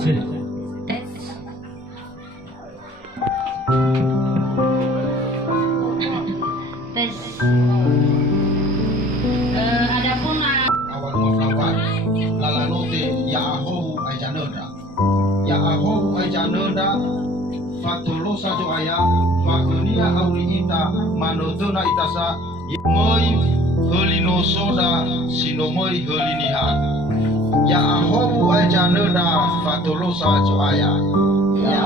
Tes. Adapun awal maflawan lalanote ya aho ajanada fatulo satu ayah fakunia auli ita manodona itasa moi helino soda sinomoi heliniha ya aho ajanada fatulo satu ayah ya